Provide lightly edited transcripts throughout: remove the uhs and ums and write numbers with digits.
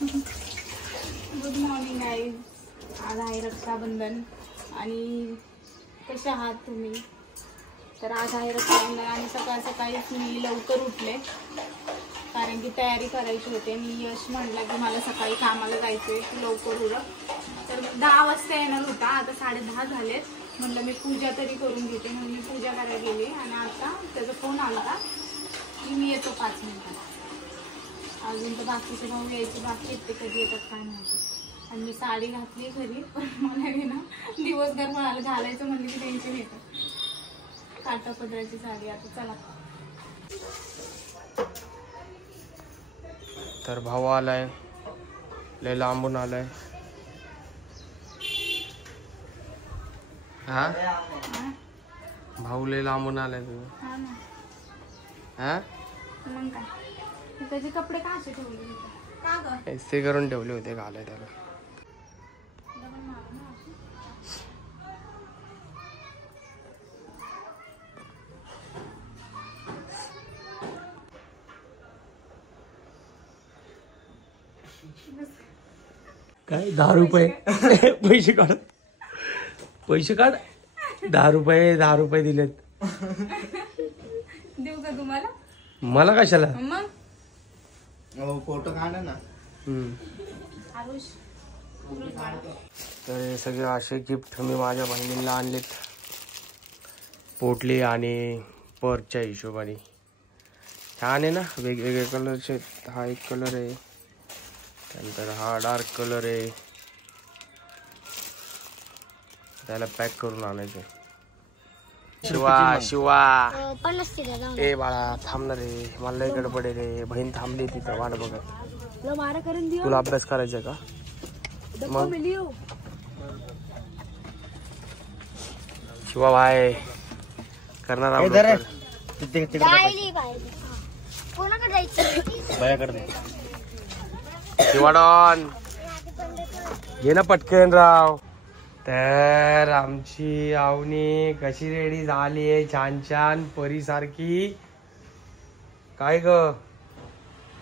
Good morning guys. आज आहे रक्षाबंधन आणि कसे आहात तुम्ही? तर आज आहे रक्षाबंधन आणि सकाळ सकाळीच मी लवकर उठले कारण की तयारी करायची होते. मी यश म्हटलं की मला सकाळी कामाला जायचंय, तू लवकर उरक. तर 10 वाजता येणार होता, आता 10:30 झालेत. म्हटलं मी पूजा तरी करून घेते म्हणून मी पूजा करायला गेले आणि आता त्याचा फोन आला की मी येतो 5 मिनिटात. अजून तर बाकीचे भाऊ यायचे बाकी आहेत, ते कधी येतात काय माहिती. आणि मी साडी घातली घरी, पण मला ना दिवसभर मला घालायचं म्हणलं की टेन्शन येतं. काठापदराची साडी. आता चला. तर भाऊ आलाय, लय लांबून आलाय. हा भाऊ लय लांबून आलाय तुम्ही. हा ना. हा मग काय त्याचे कपडे का असे ठेवले होते? का ग इस्त्री करून ठेवले होते घालाय त्याला. काय 10 रुपये पैसे काढ, पैसे काढ. 10 रुपये दिलेत. देऊ का तुम्हाला? मला कशाला? मग फोटो काढा ना. आरुष. तर हे सगळे असे गिफ्ट मी माझ्या बहिणीला आणलेत, पोटली आणि पर्सच्या हिशोबाने. छान आहे ना, वेगवेगळे कलरचे. हा एक कलर आहे, त्यानंतर हा डार्क कलर आहे. त्याला पॅक करून आणायचं. शिवा ए बाळा थांबणार रे, मला लय गडबड आहे रे. बहीण थांबली तिथं वाट बघत. तुला अभ्यास करायचा का? मग शिवा भाई करणार शिवाडॉन घे ना पटकन राव. तर आमची आवनी कशी रेडी झाली आहे, छान छान परीसारखी. काय ग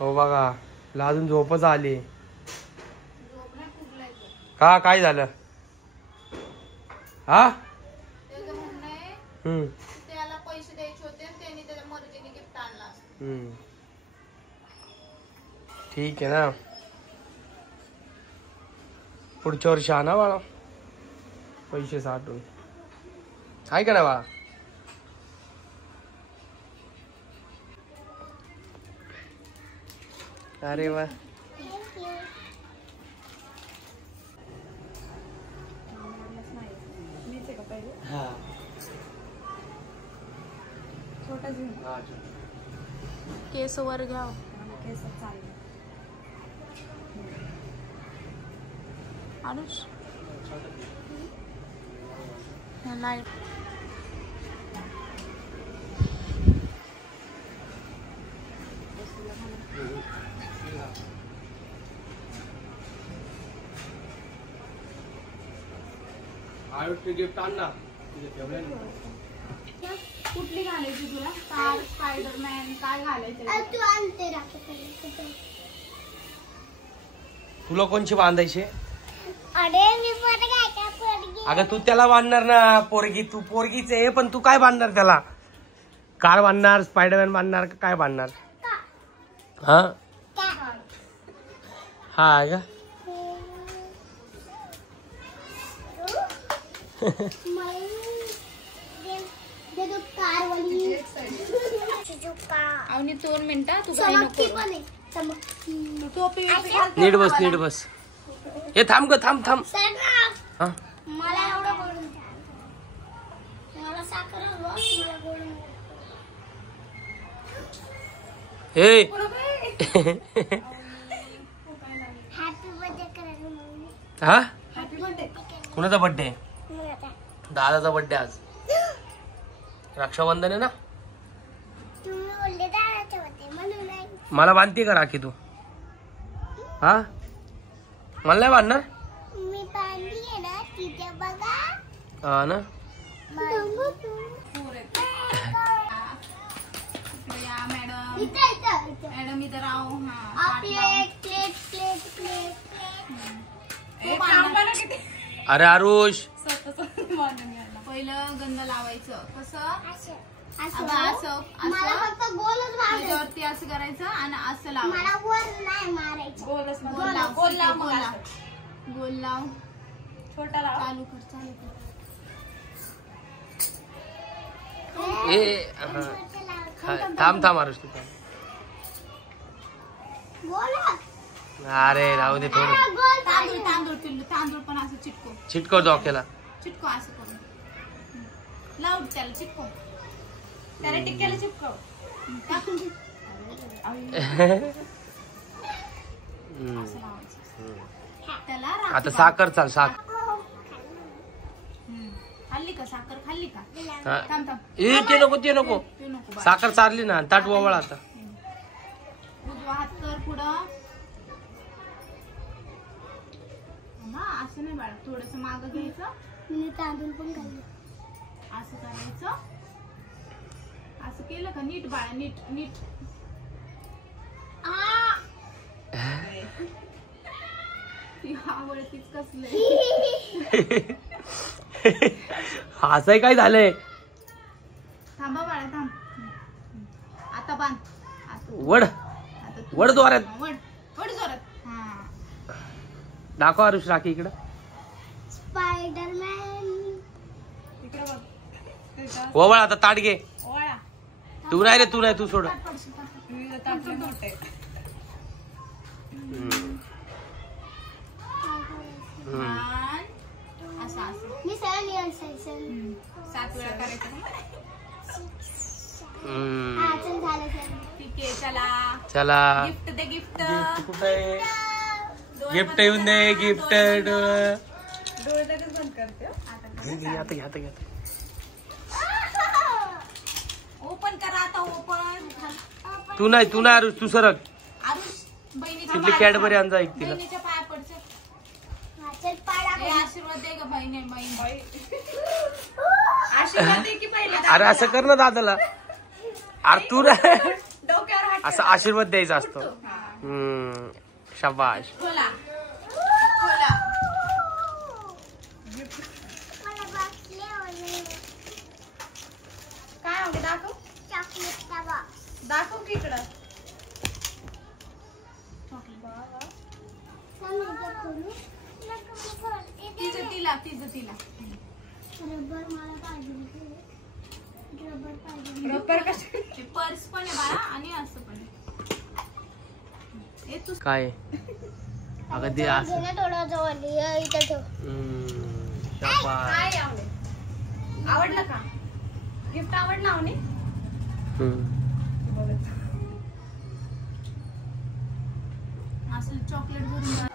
हो बघा, अजून झोपच आली का? काय झालं? हा त्याला पैसे द्यायचे होते आणि त्यांनी त्याच्या मर्जीने गिफ्ट आणला. ठीक आहे ना, पुढच्या वर्षी आणा बाळा पैसे साठून. आहे का ना बाळा? अरे वा. केस वर घ्या. केस चालले. आरुष लाईट. आयुष्य गिफ्ट आण ना. कुठली घालायची तुला? कार, स्पायडरमॅन, काय घालायचं? तुला कोणची बांधायची? अरे अगं तू त्याला बांधणार ना. पोरगी तू पोरगीच आहे, पण तू काय बांधणार त्याला? कार बांधणार, स्पायडरमॅन बांधणार का काय बांधणार? हा हा आहे का? आणि 2 मिनिटं तू काही नको. टोपी नीट बस, नीट बस. हे थांब ग, थांब थांब. हा मला एवढं बोलून मला साखर हे हॅपी बर्थडे करायला. हा हॅपी बर्थडे. कुणाचा बर्थडे? दादाचा बर्थडे आज. रक्षाबंधन आहे ना. तुम्ही बोलले दादाचे होते म्हणून नाही. मला बांधते का राखी तू? हा मला नाही बांधणार. मी बांधली आहे ना तिथे बघा. हा ना. मॅडम इथे मॅडम इधर आओ. आपली एक प्लेट प्लेट प्लेट तो बांधणार. अरे आरुष पहिलं गंध लावायचं कसं असं आता असं मला असं फक्त गोलच मारायचं. त्याच्यावरती असं करायचं आणि असं लावायचं. मला वर नाही मारायचं. गोल लाव गोल लाव छोटा लाव. चालू कर ए थांब आरुष तू गोल अरे राहू दे थोडं गोल तांदूळ तांदूळ पिल्लू तांदूळ पण असं चिटको चिटकव डोक्याला. चिटको असं करून लाव त्याला चिटको त्याला टिक्क्याला चिटकव टाकून दे. असं लावायचं. त्याला राखी आता साखर चाल साखर. खाल्ली का साखर खाल्ली का हा. थांब ए ते नको ते नको बाळ. साखर चारली ना ताट वळ आता. उजवा हात कर पुढं. हा असं नाही बाळा थोडस मागं घ्यायचं. मी तांदूळ पण खाल्ले. असं करायचं. असं केलं का नीट बाळा नीट नीट. ती आवडतीच कसलंय. असंही काय झालंय. थांबा बाळा थांब. आता बांध. वड आता तू वड जोरात. वड वड जोरात. हा दाखव आरुष राखी इकडं. स्पायडरमॅन. इकडे बघ. ओवळ आता ताट घे. ओळा तू नाही रे तू नाही तू सोड. असं असं मी सरळ असायचं. 7 वेळा करायचं. हा चल झालं सर. ठीक आहे चला चला गिफ्ट दे गिफ्ट. कुठे गिफ्ट येऊन दे गिफ्ट. आता घ्या आता घ्या. ओपन करा आता ओपन. तू नाही आरुष तू सरक. आरुष बहिणीच्या तिथली पाया कॅडबरी पड. आणजा एक तिला. बहिणीच्या पाया पडचं. हा चल पाडा. ए, आशीर्वाद दे ग बहिणी बहीण. आशीर्वाद दे की पहिले. अरे असं कर ना दादाला. अरे तू नाही डोक्यावर हात असं आशीर्वाद द्यायचा असतो. शाबाश. खोला खोला. मला बसले होते. काय हवं दाखव. चॉकलेट डबा. दाखव की इकडं. तिचं तिला. रबर मला पाहिजे. रबर पाहिजे. रबर कशी. पर्स पण आहे बाळा आणि असं पण आहे. तू काय अगं ते असं. थोडं जवळ इथं ठेव. शाबाश. काय आवडलं. आवडलं का गिफ्ट. आवडलं आवनी. असं चॉकलेट भरून.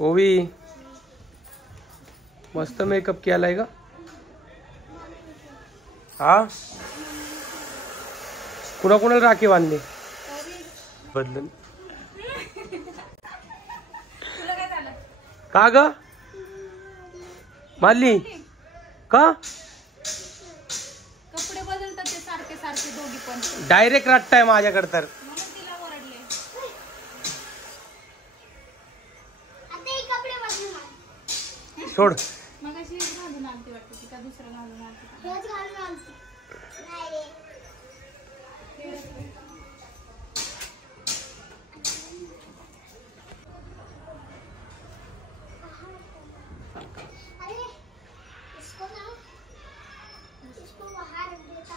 ओवी मस्त मेकअप केलाय का. हा कुणाला राखी बांधली बदलून. तुला काय झालं. का ग मारली का. कपडे बदलतात ते सारखे सारखे दोघी पण. डायरेक्ट रट्टाय माझ्याकडे तर. म्हणून तिला ओरडले. आता हे कपडे बदलून सोड. मग अशी घालून आलती वाटतं ती का दुसरं घालून आलती. हेच घालून आलती. नाही रे. अरे इसको बाहर देता.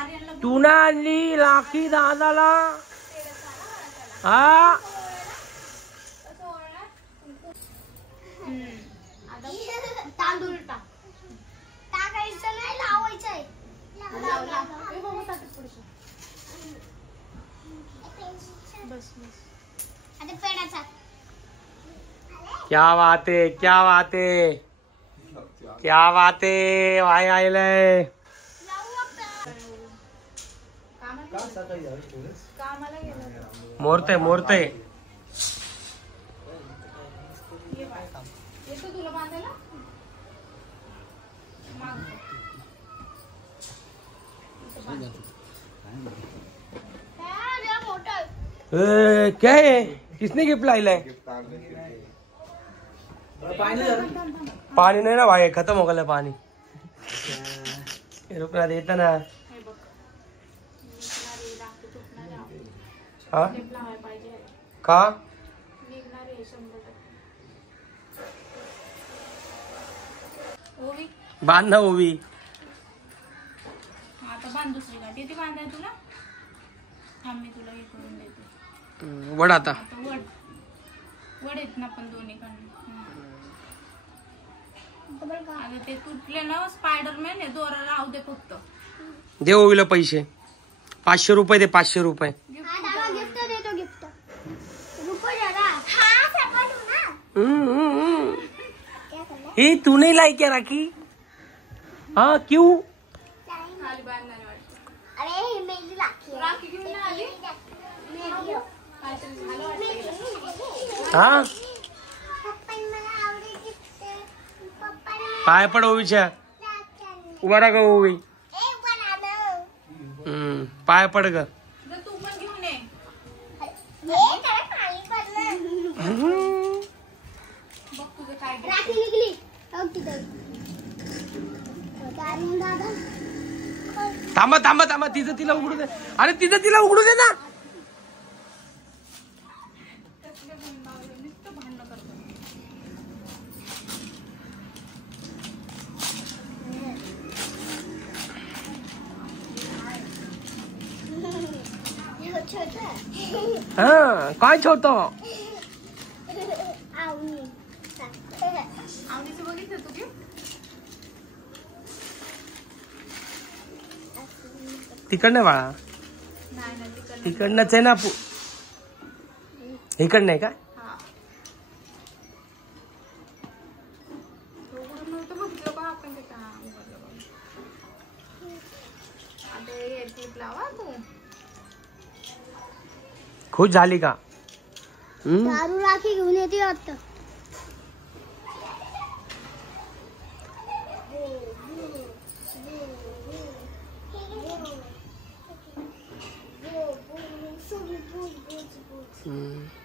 आर्यनला तू ना आणली राखी दादाला. हा तांदूळ टाक. टाकायचं नाही लावायचंय. लाव लाव. ए बाबा ताटत पडशील. आता पेडाचा क्या बात है, क्या बात है, क्या बात है. वाय आयलंय. कामाला गेलो. मोरते मोरते. येतो तुला बांधायला माग. मोठा क्या है, किसने गिफ्ट लाइलाय. पाणी नाही ना भाई, खतम हो गलं पाणी. रुपया देता ना. हे बघ निघणारे राखी तुटणारे हा टेप लावायला पाहिजे. का निघणारे 100%. ओवी बांध ना ओवी. आता बांध दुसरी गाठी. ती बांधाय तुला. थांब मी तुला हे करून देते. वड आता. आता वड वड येत ना पण दोन्ही कडनं. आता ते तुटले ना स्पायडरमॅन. हे दोरा राहू दे फक्त. दे ओवीला पैसे. 500 रुपये दे. 500 रुपये. गिफ्ट देतो गिफ्ट रुको जरा हाँ सबका ना क्या करना हे तू नहीं लाई क्या राखी. हाँ क्यों. खाली बांधणारे वाटतं. अरे ही मेरी राखी है राखी घेऊन नाही आली. मेरी है. काहीतरी झालं वाटतं. हा पप्पाने मला आवडीची पप्पाने पाय पड ओवीच्या. उभा राहा ग ओवी. एक बनाना पाय पड ग. जर तू पण घेऊन ये. ये काय पाणी पडलं बघ तुझं काय gift राखी आहे. निघली हो तिथं काय म्हणून दादा थांबा थांबा थांबा. तिचं तिला उघडू दे. अरे तिचं तिला उघडू दे ना. कसले भांडण नुसतं भांडणं करतो. छोटा हा काय छोट. आवनी आवडीचं बघितलं तू gift? तिकडनं बाळा. नाही नाही तिकडनं. तिकडनंच आहे ना. इकडनं आहे का. हा. उघडून नव्हतं बघितलं का आपण ते का उघडलं बघ. आता हे टीप लावा तू. खुश झाली का. दारू राखी घेऊन येते वाटतं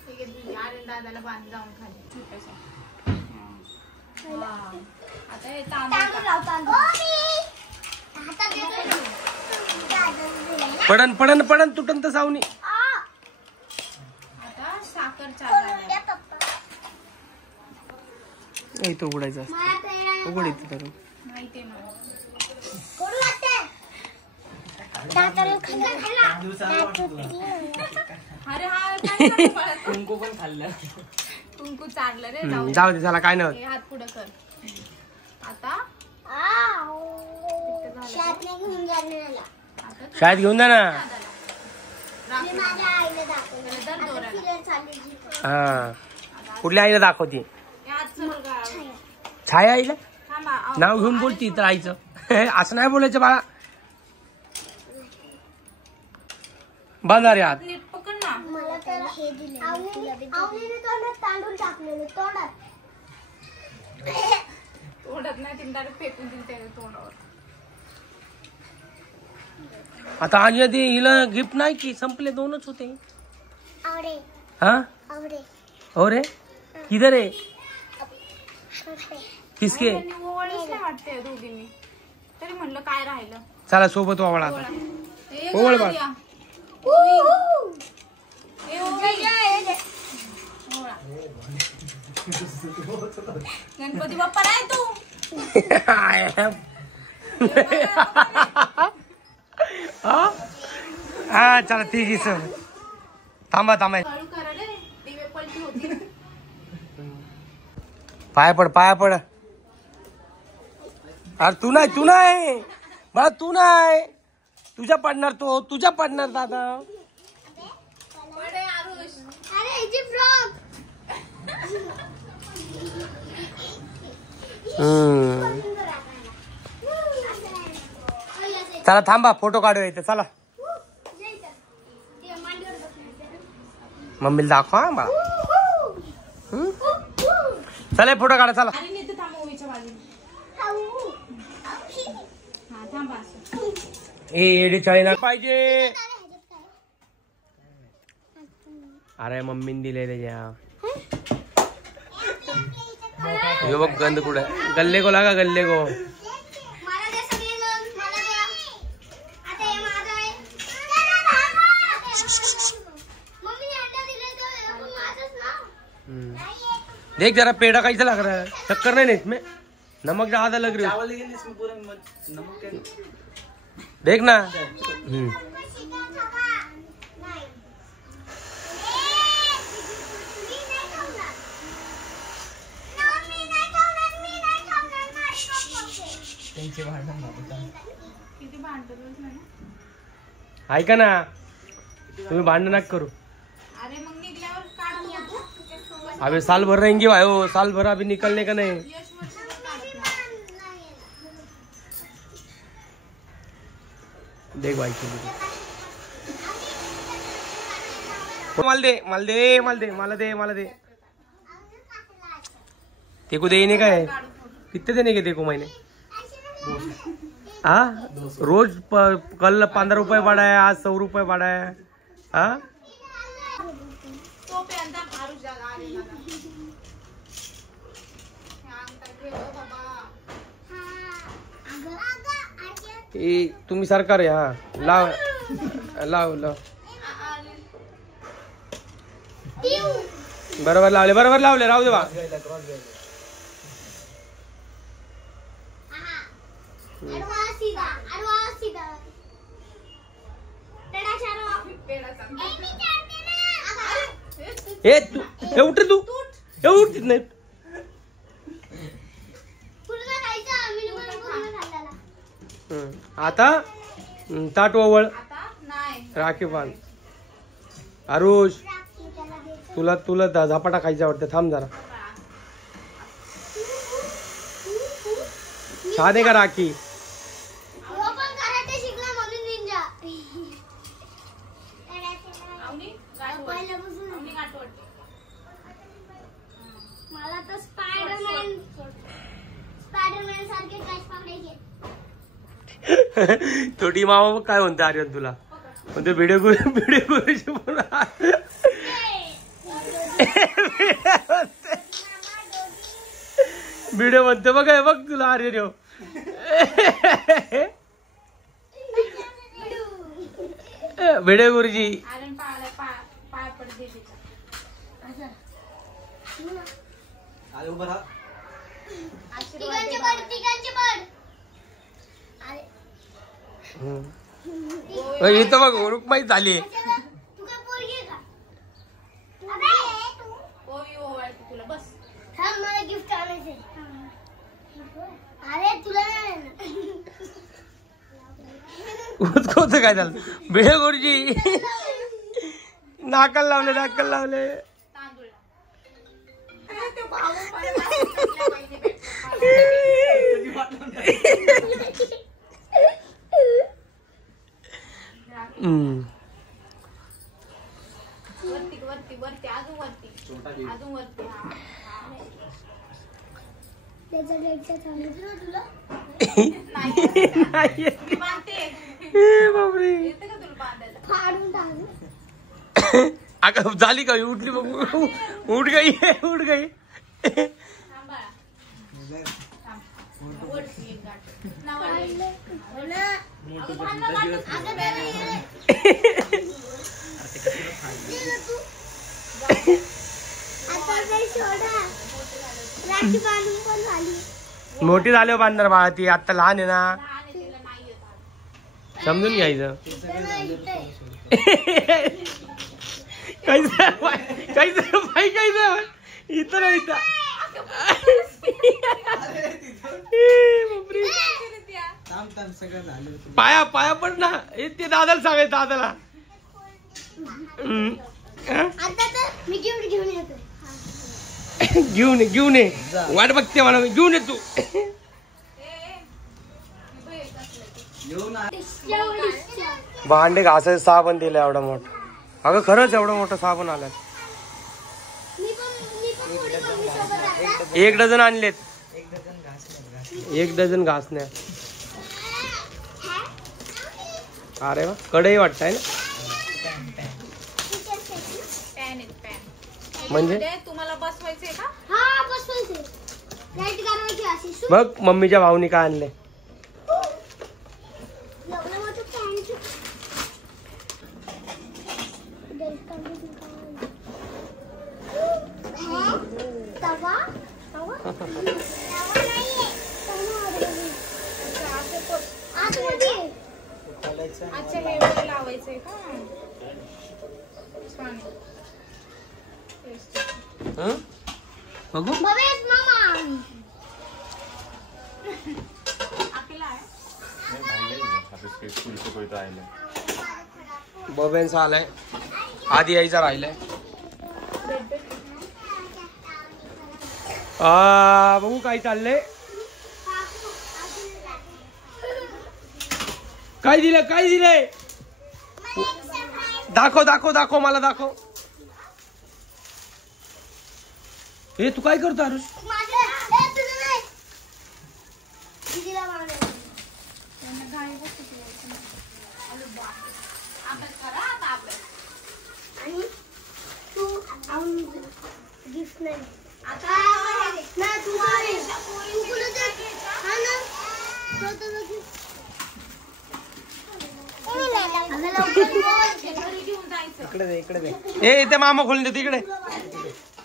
ठीक आहे तुझी आणि दादाला बांध जाऊन खाली छोटंसं. हा. आता हे तांदूळ पडन पडन पडन तुटन तर सावनी. आता साखर चालणार. इथं उघडायचं असतं. उघड इथं धरून. माहिती आहे ना. अरे हा काय करतो बाळा तू? कुंकू पण खाल्लं. कुंकू चाललं रे. जाऊ दे. जाऊ दे झाला काय नाही हे हात पुढे कर. आता घेऊन जाणार आता तू शाळेत घेऊन जा ना. दादाला. राखी माझ्या आईला दाखवलं दर दोऱ्याला. फिरायला चालली जी. हा कुठल्या आईला दाखवते. हे हात सरळ करा. छाया आईला थांबा. नाव घेऊन बोलती तर आईचं. असं नाही बोलायचं बाळा. बांधारे हात. नीट पकड ना. मला तर हे दिले आवलीने तोंडात तांदूळ टाकलेले तोंडात तोडत नाही तिने डायरेक्ट फेकून दिली त्याच्या तोंडावर. आता आज यदि हिला गिफ्ट नाही की संपले. 2च होते. आवडे हाँ आवडे और है किधर है छोटे किसके. त्यांनी ओवाळीच नाही वाटते दोघींनी. तरी म्हणलं काय राहिलं. चला सोबत वावळा आता. हे ओवाळ गळा बाळ. द्या. हे ओवी. ओवाळा. गणपती बाप्पा नाही तू. हा चला ठीक आहे सर. थांबा थांबा. हळू करा रे. दिवे पलटी होती. पाया पड पाया पड. अरे तू नाही बा तू नाही. तुझ्या पडणार तो तुझ्या पडणार दादा. पडे आरुष. चला थांबा फोटो काढूया इथे चला. मम्मीला दाखवा बा. चला फोटो काढा चला. आणि इथे थांबा ओवीच्या बाजूला. हा थांबा असं. एडी चाळीला पाहिजे. अरे मम्मीने दिले त्याच्या. यो बघ गंद कुठे. गल्ले को लागा गल्ले को. देख जरा पेड़ा कैसा लग रहा है. शक्कर नहीं इसमें. नमक ज्यादा लग रही है. देख ना. किती भांडतच नाही. ऐका ना तुम्ही भांडण नका करू. अरे मग निघल्यावर काढून घ्या तू. अभी साल भर रहेंगे भाई हो. साल भर अभी निकलने का नहीं. यश म्हटलं काढत नाही. देख भाई मला दे मला दे मला दे मला दे मला दे. तेको देने का है. कितने देने के देखो मैंने. हाँ रोज कल 15 रुपए बढ़ा है. आज 100 रुपए बढ़ा है. हाँ तो पेंदा मारू जागा आले ना. सांग काय केलं बाबा. तुम्ही सरकार आहे. हा लाव लाव लाव. बरोबर लावले बरोबर लावले. राहू दे बा. ए तू हे उठ रे तू. हे उठ नाही. आता ताट ओवळ. आता नाही. राखी बांध. आरुष तुला तुला झपाटा खायचा वाटतं. थांब जरा. छान आहे का राखी. मला तर स्पायडरमॅन सारखे कॅच पकडायचे. छोटी मामा काय म्हणते आर्यन तुला. म्हणते व्हिडिओ करूची व्हिडिओ म्हणते बघ बघ तुला आर्यन. व्हिडिओ गुरुजी. आरण पाय पडते तिचा. इथं बघ ओळख माहीत झाली. ओवी ओवाळते तुला बस. मला गिफ्ट आणायचे. अरे तुला कोणतं काय झालं. व्हिडिओ गुरुजी नाकाल लावले नाकाल लावले. तांदूळ. अरे ते भाऊ मला सांगितलं पाहिजे भेटलं. वरती वरती वरती अजून वरती अजून वरती. हा त्याचा गेटचा सांगितलं तुला. नाही बांधते. बापरे. येते का तुला बांधायला. फाडून टाकू. अगं झाली का उठली बघ. उठ गई उठ गई. थांब बाळा. थांब. वरती एक गाठ. नावाला. हो ना. अगं भांडणं गाठच. अगं बाई. आता काही सोडा. राखी बांधून पण झाली. मोठी झाल्यावर बांधणार बाळा ती. आता लहान आहे ना. लहान आहे तिला नाही येत आता. समजून घ्यायचं. त्याला इथे. काहीच भाई काहीच इथं नाही इथं. पाया पाया पण ना. ते दादाला सांगायचं दादाला. आता तर मी गिफ्ट घेऊन येतो. घेऊन ये वाट बघते मला घेऊन ये तू. भांडे घासायचं साबण दिलं एवढा मोठा. अगं खरंच एवढा मोठा साबण आलाय. 1 डझन आणलेत. 1 डझन घासण्या. अरे वा कढई वाटताय ना. म्हणजे तुम्हाला बसवायचंय का? हा बसवायचंय. लाईट घालवायची अशी. बघ मम्मीच्या भाऊनी काय आणले. एवढं मोठं फॅन. तवा तवा नाहीये. आतमध्ये. अच्छा हे वेळ लावायचंय का? छान आहे. बघू बबेस मामा. आपला आहे. बब्यांचा आलाय. आधी यायचा राहिलाय. बघू काय चाललंय. काय दिलंय दाखव मला दाखव. हे तू काय करतो आरुष. गिफ्ट नाही. इकडे दे. ए इथे मामा खोलून देते. इकडे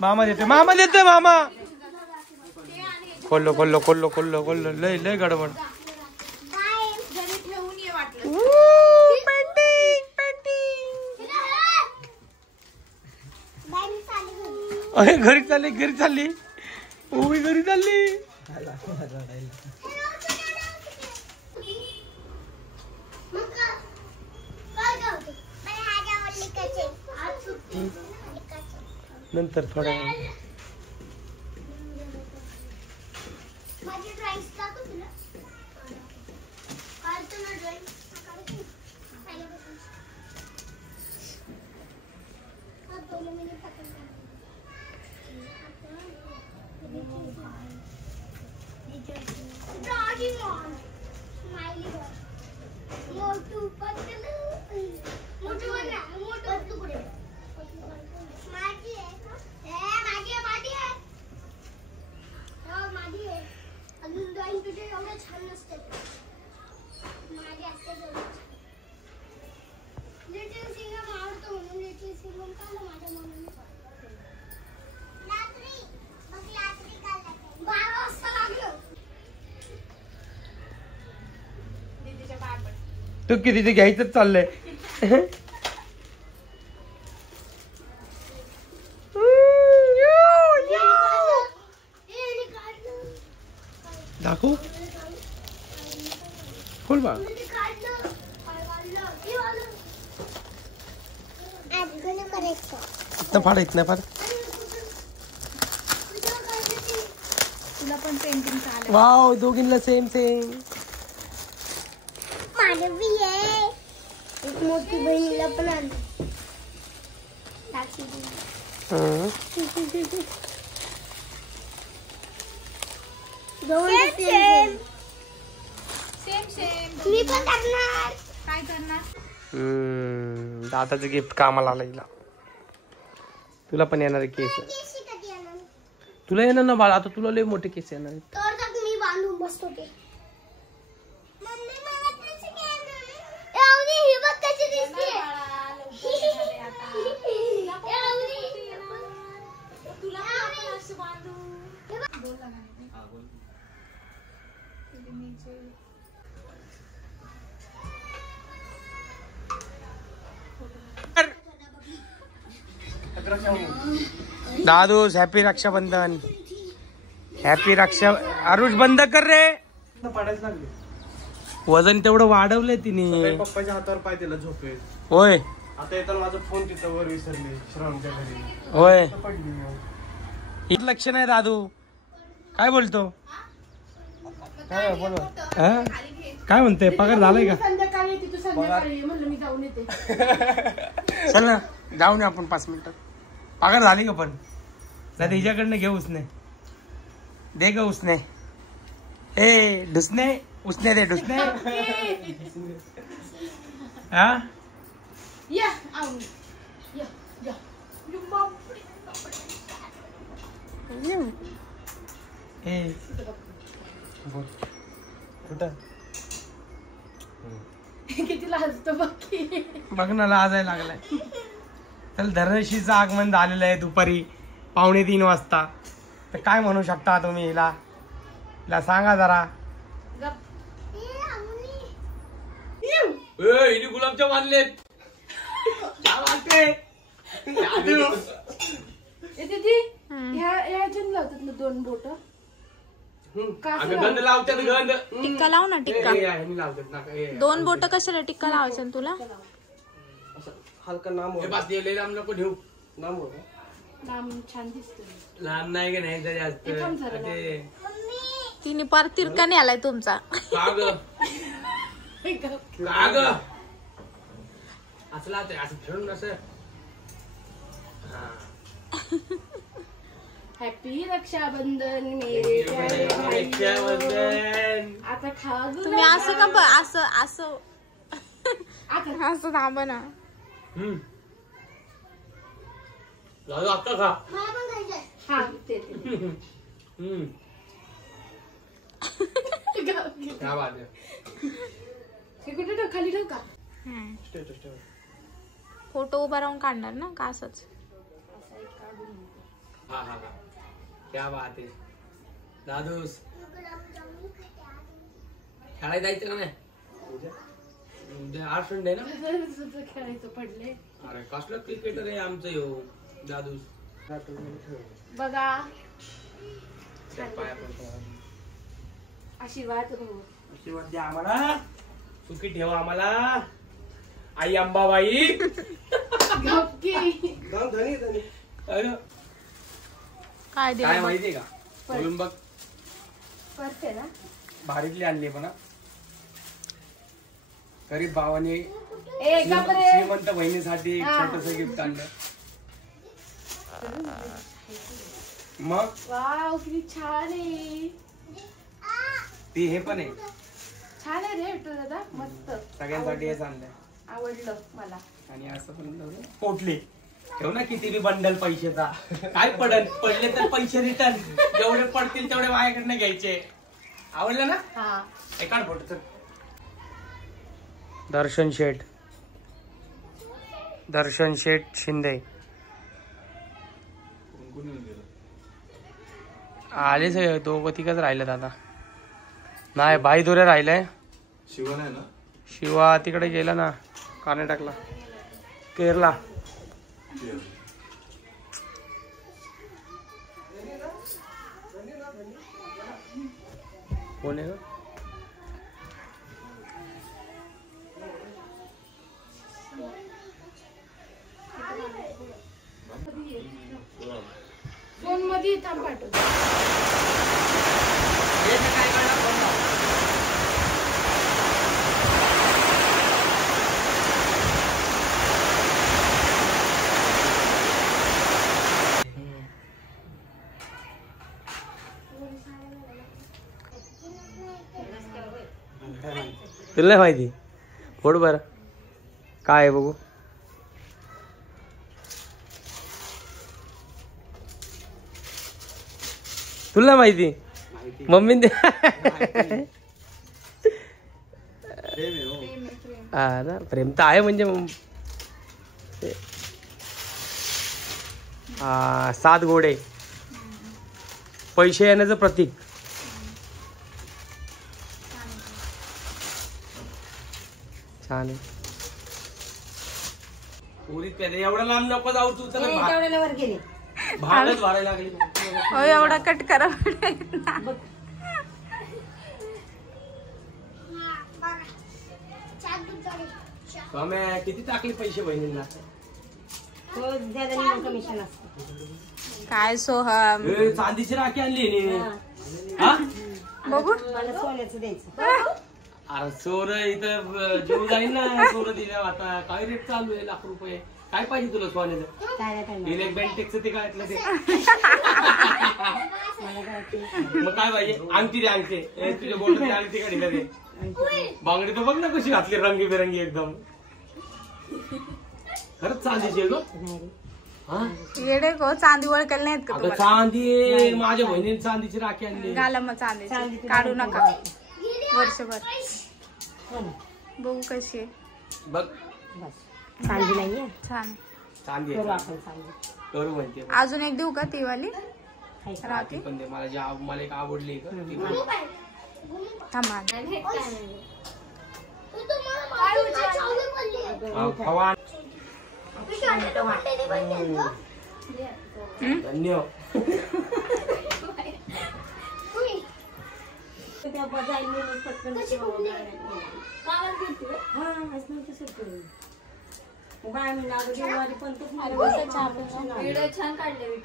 मामा देते. मामा खोललो. लय गडबड. अरे घरी चालली. उभी घरी चालली. नंतर थोड्या माझी ड्रॉइंग दाखव तुला. काढतो ना ड्रॉइंग. मोठू पतलू. मोठू बना. मोठू पुढे. माझी आहे. माझी आहे. माझी आहे. अजून ड्रॉइंग तुझे एवढं छान नसते. माझी असते लिटिल सिंगम आवडतो म्हणून लिटिल सिंगम काढलं माझ्या मम्मीने. रात्री काढलं. 12 वाजता लागलं. दीदीच्या पाय पड. तू किती घ्यायचं चाललंय. दाखव खोल बा. इतना फाड़. तुला पण पेंटिंग चालेल. वाव दोघींना सेम. माझं बी आहे. एक मोठी बहिणीला पण आणली. सेम मी पण करणार. काय करणार. दादाचं गिफ्ट कामाला आलं हिला. तुला पण येणार केस. केसी कधी आणणार. तुला येणार ना बाळा. आता तुला लय मोठे केस येणार. तर तक मी बांधून बसतो ते. मम्मी मला कशी घेणार. एवढी ही बघ कशी दिसते. तुला असं बांधू. बोल ना. दादूस हॅपी रक्षाबंधन. हॅपी रक्षा. आरुष बंद कर रे. पाडायला लागले. वजन तेवढं वाढवलंय तिने. पप्पाच्या हातावर पाय दिला झोपेत. होय आता येताना माझा फोन तिथं वर विसरले श्रावणच्या घरी. होय. पडली. लक्ष नाही दादू. काय बोलतो? काय बोल काय म्हणते? पगार झालाय का? संध्याकाळी येते तू, संध्याकाळी ये म्हणलं मी जाऊन येते. चल ना जाऊन आपण 5 मिनिटात. पगार झाली का? पण नाही हिच्याकडनं घे उसने. दे ग उसने. ए ढुसणे उसने दे ढुसणे. हा या आऊ या या ए बोल कुठं? किती लाजतो बाकी. बघ ना लाजायला लागलाय. तर धरणशीचं आगमन झालेलं आहे दुपारी 2:45 वाजता. तर काय म्हणू शकता तुम्ही हिला? सांगा जरा. हिने गुलाबजाम आणलेत. लावतात ना 2 बोट. गंध लावतात गंध. टिक्का लाव ना टिक्का. 2 बोट कशाला टिक्का लावायचं तुला? हलका नाम हो. लांब नको ठेवू. नाम हो. लांब छान दिसतो. लांब नाही का नाही जास्त. तिने पार तिरकाने आलाय तुमचा. असं लावतंय असं फिरून असं. हॅपी रक्षाबंधन मेरे प्यारे भाई. आता खा गं. तुम्ही असं का असं असं असं थांबा ना. आता खा. हा ते क्या बात आहे. हे कुठे ठेव? खाली ठेव का? फोटो उभा राहून काढणार ना का असंच? हा हा हा क्या बात आहे. दादूस खेळायला जायचं का नाही? उद्या आज संडे ना. खेळायचं पडले. अरे कसलं क्रिकेटर आहे आमचं यो दादूस. बघा पाया पडतो. आशीर्वाद हो. आशीर्वाद द्या आम्हाला. सुखी ठेवा आम्हाला आई अंबाबाई. काय दे काय माहितीये का? बोलून बघ. परते ना भारीतली आणली पण गरीब भावाने ए गप्रे. श्रीमंत बहिणीसाठी एक छोटस गिफ्ट आणलं. मग वाव किती छान आहे. ती हे पण आहे. छान आहे रे विठ्ठल दादा. मस्त सगळ्यांसाठी हेच आणलंय. आवडलं मला. आणि असं पण पोटली ठेव ना. किती बी बंडल पैशाचा काय पडले तर पैसे रिटर्न. जेवढे पडतील तेवढे माझ्याकडनं घ्यायचे. आवडलं ना? हा एकाच फोटो. दर्शन शेठ शिंदे आले सगळे. 2 तिकच राहिलेत आता. नाही बाई दुरे राहिलंय. शिवा नाही ना. शिवा तिकडे गेला ना कर्नाटकला केरला. कोण आहे? फोन मध्ये थांब पाठवतो. तुला नाही माहिती? फोड बर काय आहे बघू. तुला माहिती? मम्मी हा ना. प्रेम तर आहे म्हणजे 7 घोडे पैसे येण्याचं प्रतीक. छान आहे. एवढं लांब नको जाऊ तू. तर भाडच भरायला लागली. हो एवढा कट करा. किती टाकले पैसे बहिणींना? तो ज्यादा कमिशन असतं. काय सोहम चांदीची राखी आणली हिने. हा बघू अरे चोर इथं जीव जाईल ना. चोर दिल्या आता काय रेट चालू आहे लाख रुपये. काय पाहिजे तुला सोन्याचं? इलेक बेंटेक्सचं ते काय ते मग काय पाहिजे? अंगठी दे अंगठी. तुझ्या बोलत अंगठी काढी दे. बांगडी तर बघ ना कशी घातली रंगीबेरंगी एकदम. खरंच चांदीची आहे ग. येडे को चांदी ओळखायला नाहीत का तुम्हाला? चांदी माझ्या बहिणीने चांदीची राखी आणली. घाला मग चांदीची काढू नका वर्षभर. बघू कशी आहे. बघ चांदी नाहीये छान. चांदी करू म्हणते. अजून एक देऊ का ती वाली राखी? पण दे मला एक आवडली का ती पण. थांबा खवा धन्य.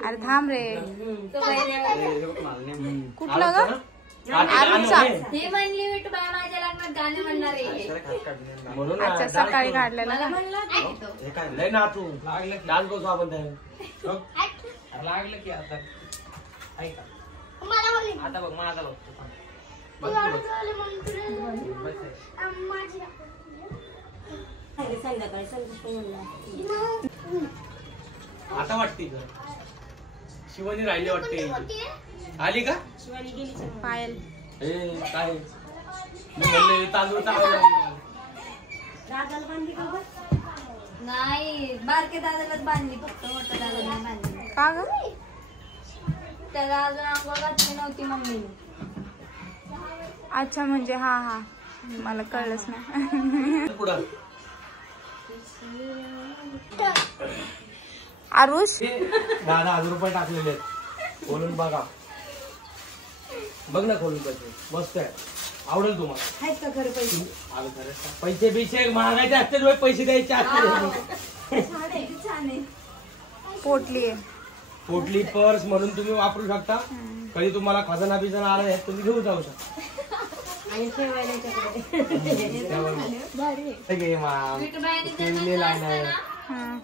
अरे थांब रे. कुठलं ग? हे म्हणली विठूबाई माझ्या लग्नात गाणे म्हणणार आहे. म्हणून अच्छा सकाळी काढलेला का? लय ना तू डान्स बसू आपण लागलं की आता ऐका आता बघ मला बघ आता वाटते का शिवानी राहिली वाटते. आली का पायल? काय म्हणले तांदूळ नाही बारके दादालाच बांधली फक्त मोठ्या दादाला नाही बांधली. का ग? त्याला अजून अंघोळ घातली नव्हती मम्मीने. अच्छा म्हणजे हा हा मला कळलंच नाही. पुढं आरुष 10,000 रुपये टाकलेले आहेत. खोलून बघा. बघ ना खोलून कसे मस्त आहे. आवडेल तुम्हाला. आहेत का खरं पैसे? पैसे बिशे महागायचे असते पैसे द्यायचे असते. छान आहे. पोटली आहे. पोटली पर्स म्हणून तुम्ही वापरू शकता. कधी तुम्हाला खजाना बिजाना आला आहे तुम्ही घेऊन जाऊ शकता. आणि ठेवायला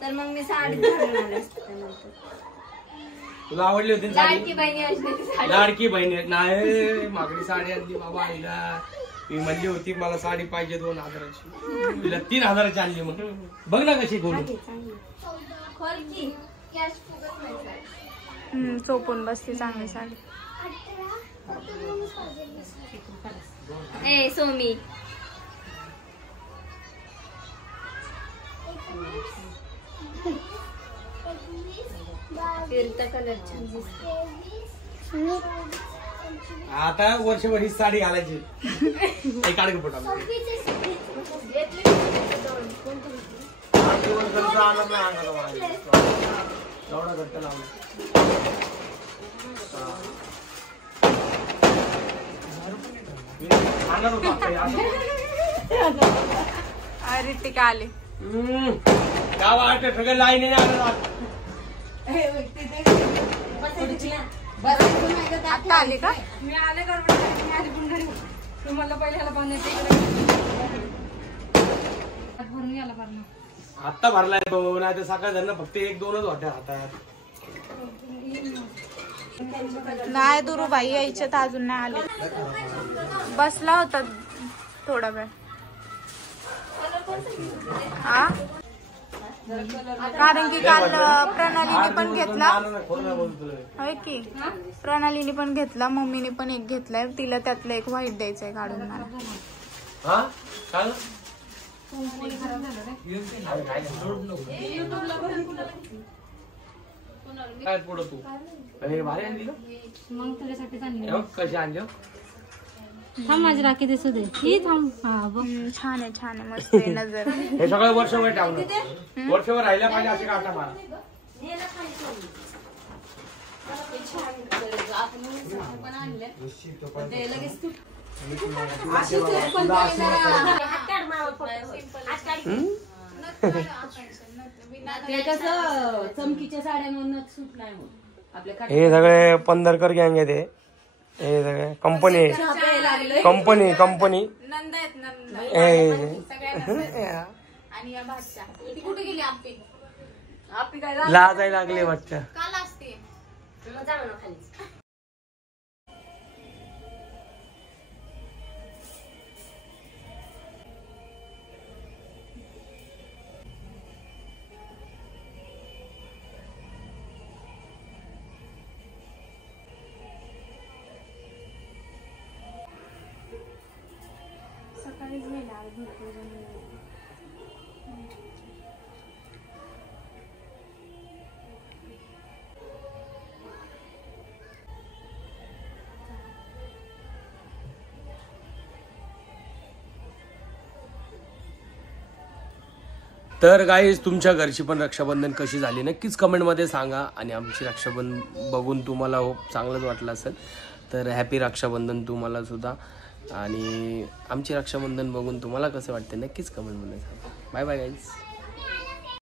तर मग मी साडी घालून आले असते. तुला आवडली होती ना लाडकी साडी? बहिणी असते साडी. लाडकी बहिणी नाही मागणी साडी आणली बाबा आईला. मी म्हणली होती मला साडी पाहिजे 2,000ची. तिला 3,000ची आणली. मग बघ ना कशी खोलून. खोल की कॅश फुकट नाही साडी. चोपून बसते चांगली साडी. ए सोमी फिरता कलर छान दिसतो. आता वर्षभर ही साडी घालायची. एक काढ फोटो. एवढा घट्ट लावला. रितिका आले. गाव आठ सगळं लाईन आता आले का? मी आले का आधी पण घरी तुम्हाला पहिल्याला भरून याला भरणं. आत्ता भरलाय तो. नाही तर सकाळ धरणं फक्त 1-2च होत्या हातात. नाही दुरुबाई यायच्या तर अजून नाही आले. बसला होता थोडा वेळ. कारण की काल प्रणालीने पण घेतला. होय की प्रणालीने पण घेतला. मम्मीने पण एक घेतलाय. तिला त्यातलं एक व्हाईट द्यायचंय काढून मला. काय पुढं तू भारी आणली का? मग तुझ्यासाठी चांगली कशी आणली? थांब माझी राखी दिसू दे. ही थांब. हा बघ छान आहे छान आहे मस्त आहे. नजर हे सगळं वर्षभर ठेवलं. वर्षभर राहिल्या पाहिजे असे काटा मला. ते कसं चमकीच्या साड्यांवर सूट नाही होत. हे सगळे पंधरकर गँग आहे ते. हे सगळे कंपनी नंदा आहेत नंदा हे सगळ्या नंदा. आणि या भातच्या ती कुठे गेली आप्पी? आप्पी काय लाजायला लागले बच्चा. काल असते. सकाळीच गेला भरपूर जण. तर गाईज तुमच्या घरची पण रक्षाबंधन कशी झाली नक्कीच कमेंटमध्ये सांगा. आणि आमची रक्षाबंधन बघून तुम्हाला चांगलंच वाटलं असेल तर हॅपी रक्षाबंधन तुम्हाला सुद्धा. आणि आमची रक्षाबंधन बघून तुम्हाला कसं वाटतं नक्कीच कमेंटमध्ये सांगा. Bye bye guys.